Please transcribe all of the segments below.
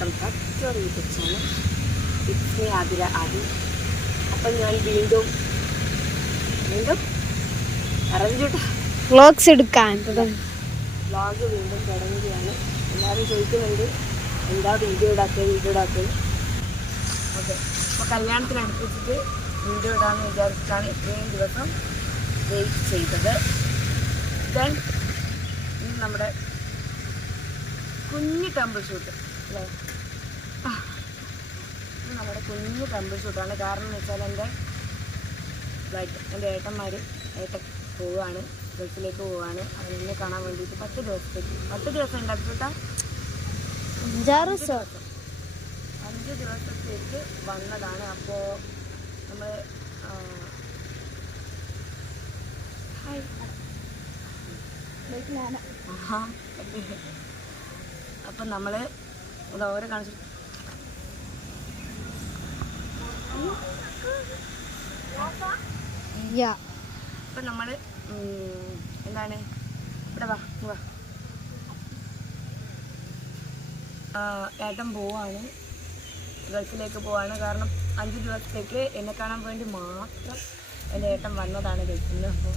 Welcome back to our YouTube channel. It's me Athira Adi. അപ്പം ഞാൻ വീണ്ടും അറിഞ്ഞിട്ട് വ്ളോഗ്സ് എടുക്കാൻ വ്ളോഗ് വീണ്ടും തുടങ്ങുകയാണ്. എല്ലാവരും ചോദിക്കുന്നുണ്ട് എന്താ വീഡിയോ ഇടാത്തത്. ഓക്കെ, അപ്പോൾ കല്യാണത്തിന് അടുപ്പിച്ചിട്ട് വീഡിയോ ഇടാമെന്ന് വിചാരിച്ചിട്ടാണ് ഇത്രയും ദിവസം വെയിറ്റ് ചെയ്തത്. ദെൻ നമ്മുടെ കുഞ്ഞു ടെമ്പിൾ ഷൂട്ട് അല്ലേ, നമ്മുടെ കുഞ്ഞു ടെമ്പിൾ ഷൂട്ടാണ്. കാരണം എന്ന് വെച്ചാൽ എൻ്റെ ഏട്ടൻ പോവുകയാണ്, ഗൾഫിലേക്ക് പോവുകയാണ്. അവനെന്നെ കാണാൻ വേണ്ടിയിട്ട് 10 ദിവസം ഉണ്ടാക്കിട്ടാ 5 ദിവസത്തേക്ക് വന്നതാണ്. അപ്പോൾ നമ്മൾ അപ്പം നമ്മൾ ഓരോ കാണിച്ചു. അപ്പം നമ്മൾ എന്താണ് ഇവിടെ വാ ഏട്ടൻ പോവാണ്, ഗൾഫിലേക്ക് പോവാണ്. കാരണം 5 ദിവസത്തേക്ക് എന്നെ കാണാൻ വേണ്ടി മാത്രം എൻ്റെ ഏട്ടൻ വന്നതാണ് ഗൾഫിൽ നിന്ന്. അപ്പോൾ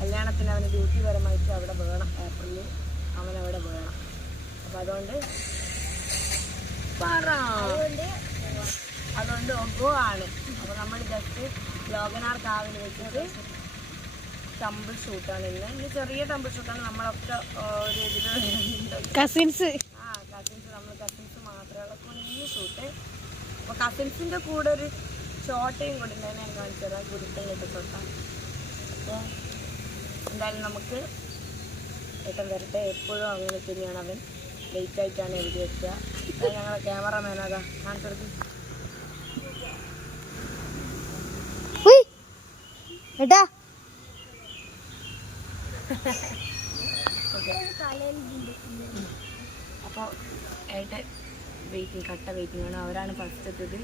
കല്യാണത്തിന് അവന് ഡ്യൂട്ടി പരമായിട്ട് അവിടെ വേണം, ഏപ്രിലിൽ അവനവിടെ വേണം. അപ്പോൾ അതുകൊണ്ട് പോവാണ്. അപ്പോൾ നമ്മൾ ജസ്റ്റ് ലോകനാർ കാവിൽ വെച്ചിട്ട് ടെമ്പിൾ ഷൂട്ടാണ് ഇന്ന് ചെറിയ ടെമ്പിൾ ഷൂട്ടാണ്. നമ്മളൊക്കെ ഒരു ഇതിൽ കസിൻസ് നമ്മൾ കസിൻസ് മാത്രമുള്ള കുഞ്ഞു ഷൂട്ട്. അപ്പോൾ കസിൻസിൻ്റെ കൂടെ ഒരു ഷോട്ടയും കൂടി ഉണ്ടായി, ഞാൻ കാണിച്ചു തരാം. ഗുരുത്തം കിട്ടത്തോട്ടാണ്. അപ്പോൾ എന്തായാലും നമുക്ക് ഏട്ടൻ വരട്ടെ. എപ്പോഴും അങ്ങനെ തന്നെയാണ്, അവൻ ലേറ്റ് ആയിട്ടാണ് എഴുതി വെക്കുക. ഞങ്ങളെ ക്യാമറമാൻ അതാ കാണിച്ചെടുക്കും. അപ്പോൾ ഏട്ടൻ കട്ട വെയിറ്റിംഗ് ആണ്. അവരാണ് ഫസ്റ്റ് എത്തിയത്,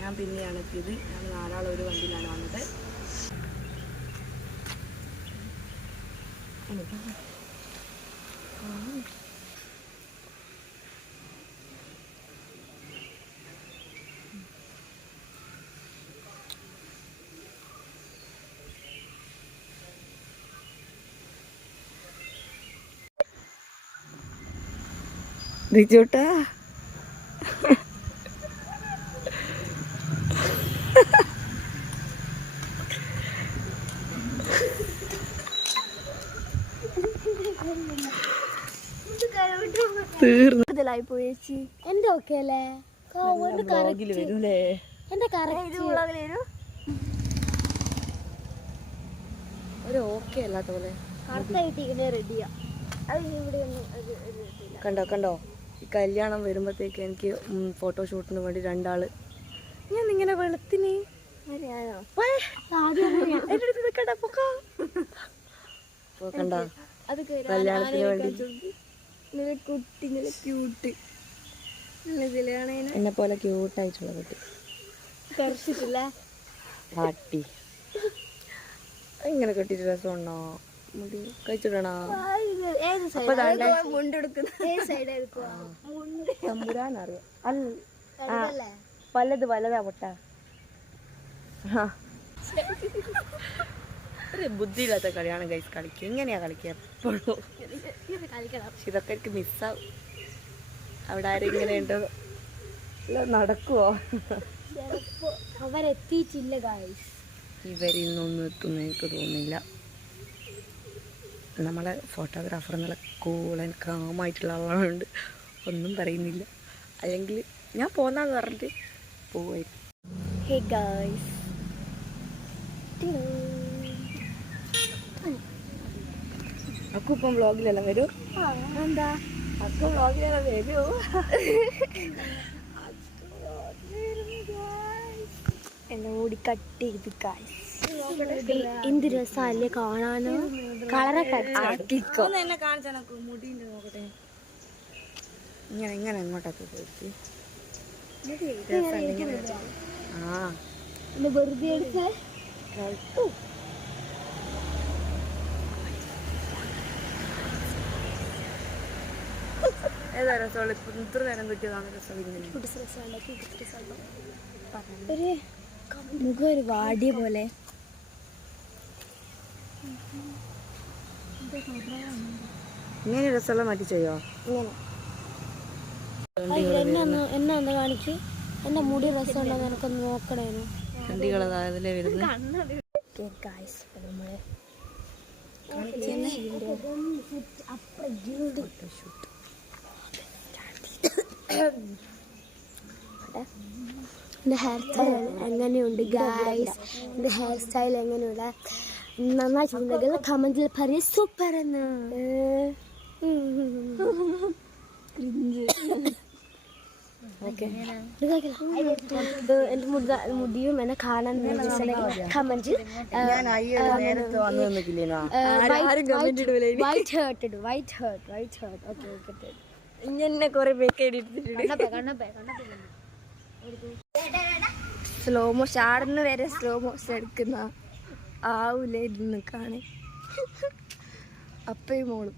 ഞാൻ പിന്നെയാണ് എത്തിയത്. ഞങ്ങൾ 4 ഒരു വണ്ടിയിലാണ് വന്നത്. ദിജോട്ടാ കൂടുതലായി പോയി ചേച്ചി. എന്റെ ഓക്കെ അല്ലേ? വരൂലേ? എന്റെ ഒരു ഓക്കെ അല്ലാത്ത പോലെ റെഡിയാ. കണ്ടോ ഈ കല്യാണം വരുമ്പോഴത്തേക്ക് എനിക്ക് ഫോട്ടോഷൂട്ടിന് വേണ്ടി 2 ആള്. ഞാൻ ഇങ്ങനെ വെളുത്തിന് കണ്ടോ കല്യാണത്തിന് വേണ്ടി എന്നെ പോലെ ക്യൂട്ടായിട്ടുള്ള കുട്ടി പാട്ടി ഇങ്ങനെ കെട്ടിട്ട് രസമുണ്ടോ? മുടി കഴിച്ചിടണോ? തമ്പുരാനറിയാം. വലതാ പൊട്ട. ഒരു ബുദ്ധിയില്ലാത്ത കളിയാണ് ഗൈസ് കളിക്കുക. ഇങ്ങനെയാ കളിക്കുക എപ്പോഴും. ഇതൊക്കെ എനിക്ക് മിസ്സാവും. അവിടെ ആരും ഇങ്ങനെ ഉണ്ടോ? നടക്കുവോ? അവരെത്തിയിട്ടില്ല ഗൈസ്. ഇവരിന്നൊന്നും എത്തുന്ന എനിക്ക് തോന്നുന്നില്ല. നമ്മളെ ഫോട്ടോഗ്രാഫർ നല്ല കൂളൻ കാമായിട്ടുള്ള ആളാണ്, ഒന്നും പറയുന്നില്ല. അല്ലെങ്കിൽ ഞാൻ പോന്നാന്ന് പറഞ്ഞിട്ട് പോവായിരുന്നു. ഹേ ഗൈസ്, അക്കു ഇപ്പം വ്ളോഗിലെല്ലാം വരൂ. എന്താ അക്കു വ്ളോഗിലെല്ലാം വരൂ. എന്നെ കൂടി കട്ട് ചെയ്ത് ഗൈസ്. എന്ത് രസമല്ലേ കാണാനോ? കളറൊക്കെ എന്നെ കാണിച്ചാൽ മുടീൻ്റെ നോക്കട്ടെ. ഇങ്ങനെ അങ്ങോട്ടൊക്കെ പോയിട്ട് വെറുതെ എടുത്ത് ഏതാ രസമുള്ള ഇപ്പം ഇത്ര നേരം കിട്ടിയതാണ് രസം ഇങ്ങനെ ഒരു മുഖം ഒരു വാടിയ പോലെ. ഇങ്ങനെ രസമുള്ള മാറ്റി ചെയ്യോ? ഇങ്ങനെ എന്നെ ഒന്ന് കാണിക്ക്. എന്റെ മുടി രസമുണ്ടോ എനിക്കൊന്ന് നോക്കണേനു. കണ്ടികളതിലെ വരുന്നത് എൻ്റെ ഹെയർ സ്റ്റൈൽ എങ്ങനെയുണ്ട് ഗായ്സ്? എൻ്റെ ഹെയർ സ്റ്റൈൽ എങ്ങനെയുള്ള നന്നായിട്ടുണ്ടെങ്കിൽ കമന്റിൽ പറയും സൂപ്പർ എന്ന്. എന്റെ മുടിയും എന്നെ കാണാൻ കമന്റിൽ ഇങ്ങനെ കൊറേ സ്ലോ മോഷൻ ആടുന്ന വരെ സ്ലോ മോഷൻ എടുക്കുന്ന ആവൂല ഇരുന്ന് കാണേ അപ്പയും മോളും.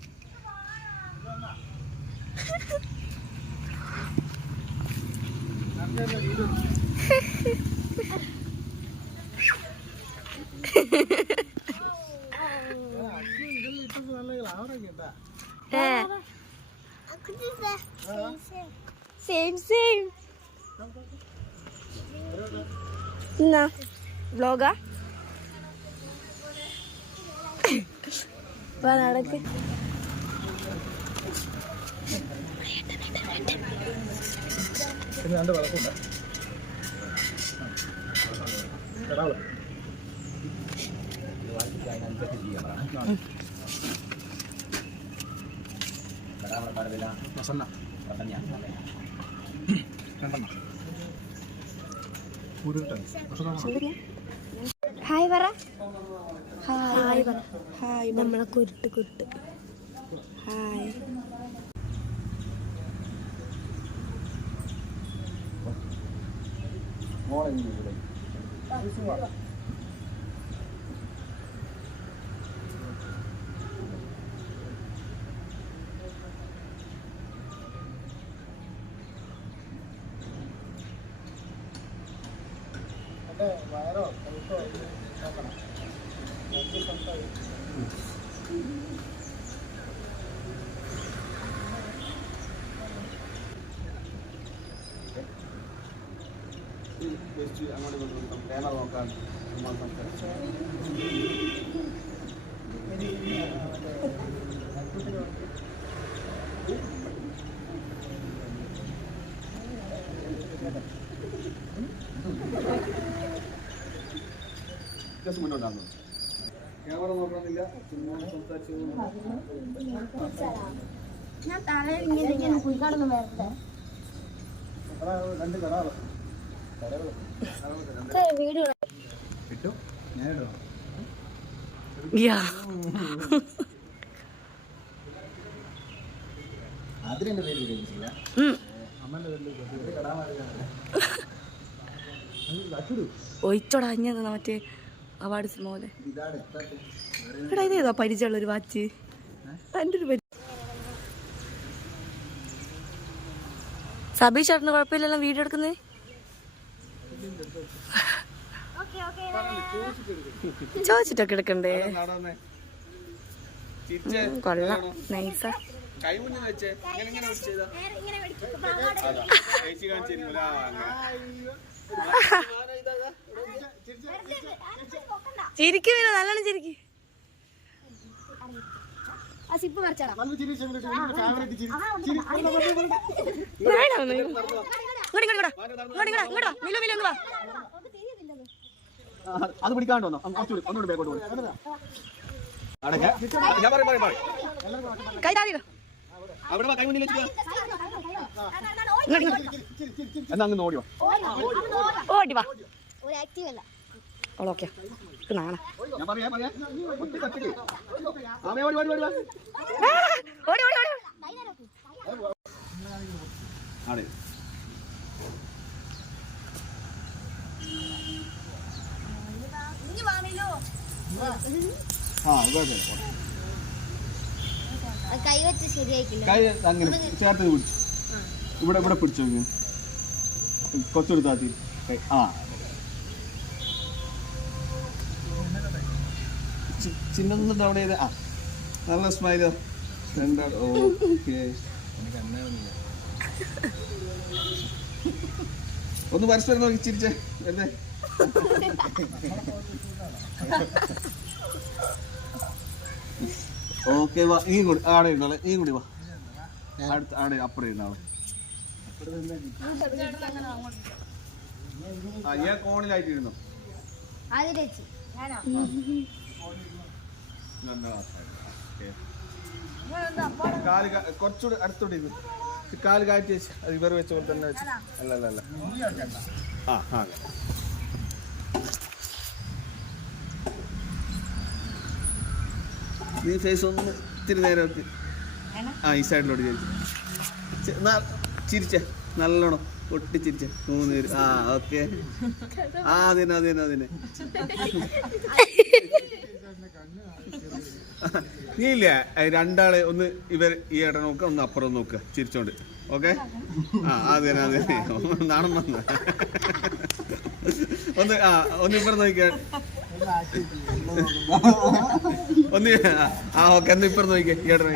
സെയിം സെയിം എന്നാ വ്ലോഗാ നടക്ക്. ഹായ് പറ. ഹായ് പറ. ഹായ് നമ്മളെ കുരുട്ട് കുരുട്ട്. ഹായ്. ക്യാമറ നോക്കാൻ മുന്നോട്ടാണ്. ക്യാമറ നോക്കണമെന്നില്ല, സംസാരിച്ചു ഞാൻ താഴെ ഇങ്ങനെ കുഴിക്കാടൊന്നും വരട്ടെ. രണ്ട് കടകൾ വീഡിയോ കിട്ടും. ഞാനിടോ അതിന്റെ പേര് വിളിച്ചില്ല. അമ്മന്റെ ഒഴിച്ചോടാ അഞ്ഞത് മറ്റേ അവാർഡ് സിനിമ പോലെ. എടാ ഇതേതാ പരിചയമുള്ള ഒരു വാച്ച്? എൻ്റെ ഒരു സബീ ചേട്ടന് കുഴപ്പമില്ലല്ലോ വീഡിയോ എടുക്കുന്നേ. ചോദിച്ചിട്ടൊക്കെ എടുക്കണ്ടേ? കൊള്ളാം, നൈസാ. ചിരിക്കും, നല്ലോണം ചിരിക്കും. അത് പിടിക്കാണ്ടോ? ഒന്നുകൂടി ബാക്കോട്ട് പോയി. എന്നാ അങ്ങ് ഓടി വാ. ഓടി വാ. ഓളോക്കെ നാണ ഞാൻ പറയാ ഓടി ഓടി ഓടി ഓടി ഓടി ഓടി ഓടി ആടെ കൈ വെച്ച് ശരിയായിക്കില്ല. കൈ അങ്ങനെ ചേർത്ത് പിടിച്ചു. ഇവിടെ ഇവിടെ പിടിച്ചു കുറച്ചെടുത്താത്തി കൈ. ആ ചിന്നൊന്നും അവിടെ ചെയ്ത്. ആ നല്ല സ്മൈല് രണ്ടാൾ. ഓക്കെ ഒന്ന് പരസ്പരം നോക്കി ചിരിച്ചേ വെറുതെ. ഓക്കെ വാ നീ കൂടി ആടെ ഇരുന്നാളെ. നീ കൂടി വാ അടുത്ത് ആടെ അപ്പുറം ഇരുന്നാളെ. ആ ഞാൻ കോണിലായിട്ടിരുന്നു. കാല് കുറച്ചുകൂടി അടുത്തോട്ട് ഇത് കാല് കാറ്റി വെച്ച് അത് ഇവർ വെച്ച പോലെ തന്നെ വെച്ച്. അല്ല അല്ല അല്ല ആ ആ നീ ഫേസ് ഒന്ന് ഇത്തിരി നേരം ആ ഈ സൈഡിലോട്ട് ചിരിച്ചേ നല്ലോണം പൊട്ടി ചിരിച്ചേ 3 പേര്. ആ ഓക്കെ ആ അതിനെ അതിനെ അതിനെ നീ ഇല്ലേ രണ്ടാളെ ഒന്ന് ഇവർ ഈ ഏട്ടൻ നോക്കുക ഒന്ന് അപ്പുറം നോക്കുക ചിരിച്ചോണ്ട്. ഓക്കെ ആ അതിനെ അതിനെ നാണം വന്ന ഒന്ന് ആ ഒന്ന് ഇപ്പുറം നോക്കിയാ ഒന്ന് ആ ഓക്കെ ഒന്ന് ഇപ്പുറം നോക്കിയേ ഈ ഏട്ടൻ.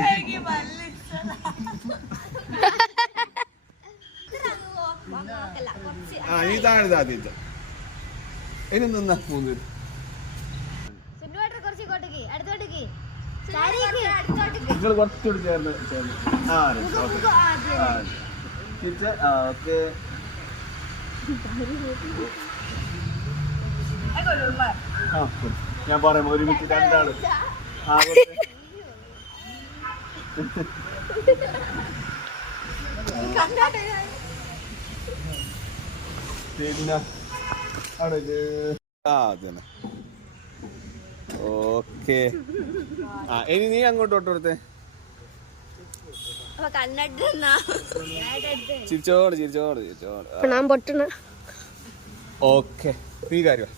ആ ഇതാണ് ആദ്യം ഇനി നിന്നാ 3 പേര്. നിങ്ങൾ കുറച്ചുകൂടി ചേർന്ന് ആ ഓക്കെ. ആ ഞാൻ പറയാം ഒരുമിച്ച് രണ്ടാള്. ആ പിന്നെ ആ അതന്നെ ഓക്കെ. ആ ഇനി നീ അങ്ങോട്ട് കൊടുത്തേ. ചിരിച്ചോട് ചിരിച്ചോട് ചിരിച്ചോട്. ഓക്കെ നീ കാര്യം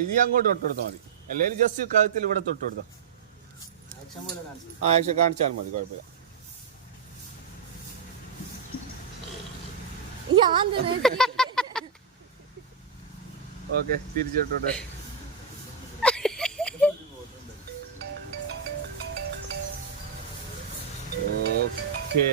ഇനി അങ്ങോട്ട് തൊട്ടെടുത്താൽ മതി. അല്ലെങ്കിൽ ജസ്റ്റ് കഴുത്തിൽ ഇവിടെ തൊട്ടെടുത്തോ. ആ ആക്ഷൻ കാണിച്ചാൽ മതി കുഴപ്പമില്ല. ഓക്കെ തിരിച്ചിട്ടോട്ടെ. ഓക്കെ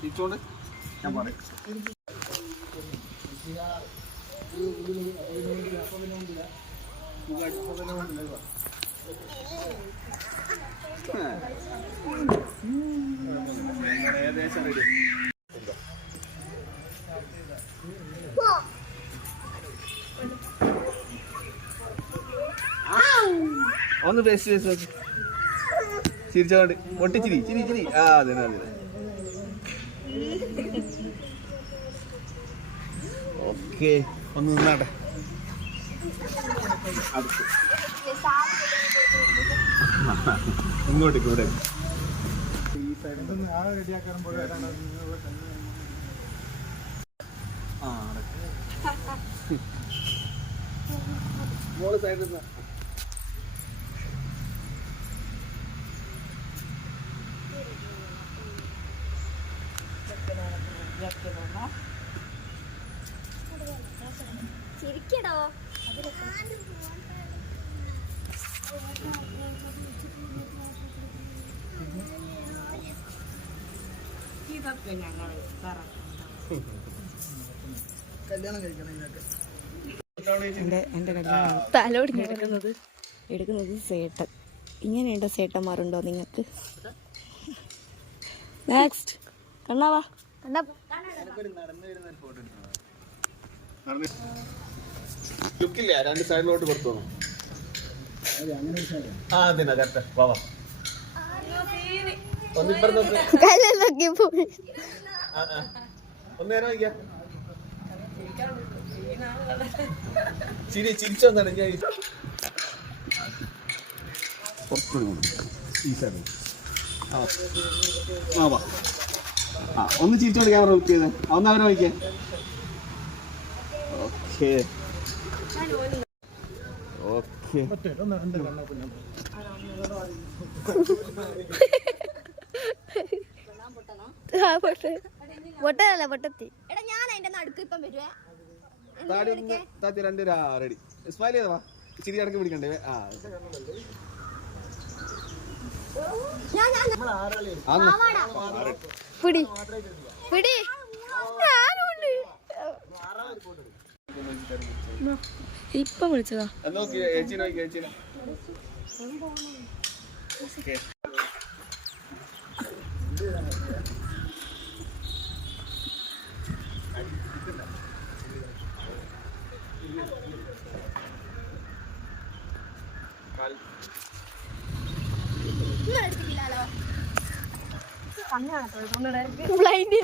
തിരിച്ചോണ്ട് ഞാൻ പറയാം. ഏകദേശം റെഡി. ഒന്ന് ബേസ് ബേസ് നോക്കി ചിരിച്ചോണ്ട് പൊട്ടിച്ചിരി ചിരി ചിരി. ആ അതെ അതെ ഓക്കെ ഒന്ന് നിന്നാട്ടെ. ഇങ്ങോട്ടേക്ക് ഇവിടെ മോള് സൈഡിൽ നിന്ന് ചിരിക്കടോ. ഇതൊക്കെ ഞങ്ങൾ കല്യാണം കഴിക്കണം. എൻ്റെ കല്യാണം എടുക്കുന്നത് സേട്ടൻ. ഇങ്ങനെയുണ്ടോ സേട്ടന്മാരുണ്ടോ നിങ്ങൾക്ക്? നെക്സ്റ്റ് കണ്ണാവാ ലുക്കില്ലേ രണ്ട് സൈഡിലോട്ട് കൊടുത്തു. ആ അതിനാ കറക്റ്റ്. വാ വാ ഒന്നിപ്പുറം നോക്ക്. ഒന്നേരം വയ്ക്കാം. ചിരിച്ചു വന്നാണ് ഞാൻ ഈ സൈഡ്. ഒന്ന് ചിരിച്ചോണ്ട് ക്യാമറ ബുക്ക് ചെയ്ത് ഒന്ന് അവനെ നോക്കിയേ. Okay okay. പൊട്ടല്ല പൊട്ടത്തി. എടാ ഞാൻ അതിന്റെ നടുക്ക് ഇപ്പം വരുവേ. താത്തി 2 റെഡി. സ്മൈൽ ചെയ്തവാ, ചിരി അടക്കി പിടിക്കണ്ടേ. പിടി പിടി. ഇപ്പം വിളിച്ചതാ. ബ്ലൈൻഡ്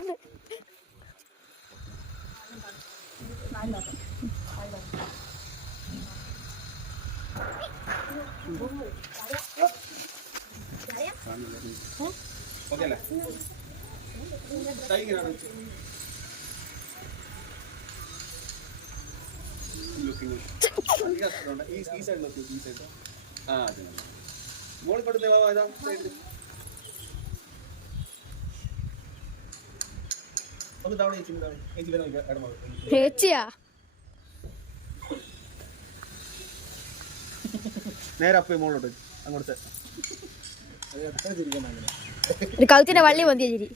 ഓക്കെ അല്ലേ? ഈ സൈഡ് നോക്കി, ഈ സൈഡ്. ആ അതെ, മോളിൽ പെടുന്നേ. ഒന്ന് തവണ ചേച്ചിയാ നേരെ അപ്പേ മോളോട്ട് അങ്ങോട്ട്. കൗത്തിന്റെ വള്ളി പൊന്തിയ ചിരി.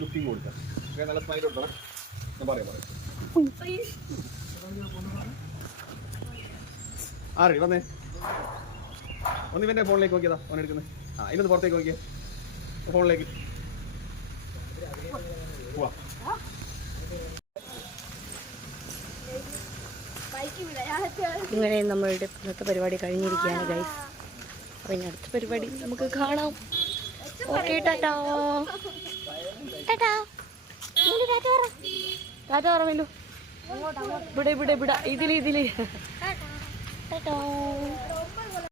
ലുക്കിങ് കൊടുക്കാം. നല്ല സ്മൈൽ കൊടുക്കണം. പറയാം ആറി വന്നേ. ഒന്ന് ഇവന്റെ ഫോണിലേക്ക് നോക്കിയതാ, ഫോൺ എടുക്കുന്നത്. ഇതൊന്ന് പുറത്തേക്ക് നോക്കിയേ, ഫോണിലേക്ക്. ഇങ്ങനെ നമ്മളുടെ ഇന്നത്തെ പരിപാടി കഴിഞ്ഞിരിക്കുകയാണ് ഗൈസ്. അപ്പോൾ ഇനി അടുത്ത പരിപാടി നമുക്ക് കാണാം. ഓക്കെ, ടാറ്റാ ടാറ്റാ. ടാറ്റ പറഞ്ഞല്ലോ. ഇവിടെ ഇതില് ടാറ്റാ.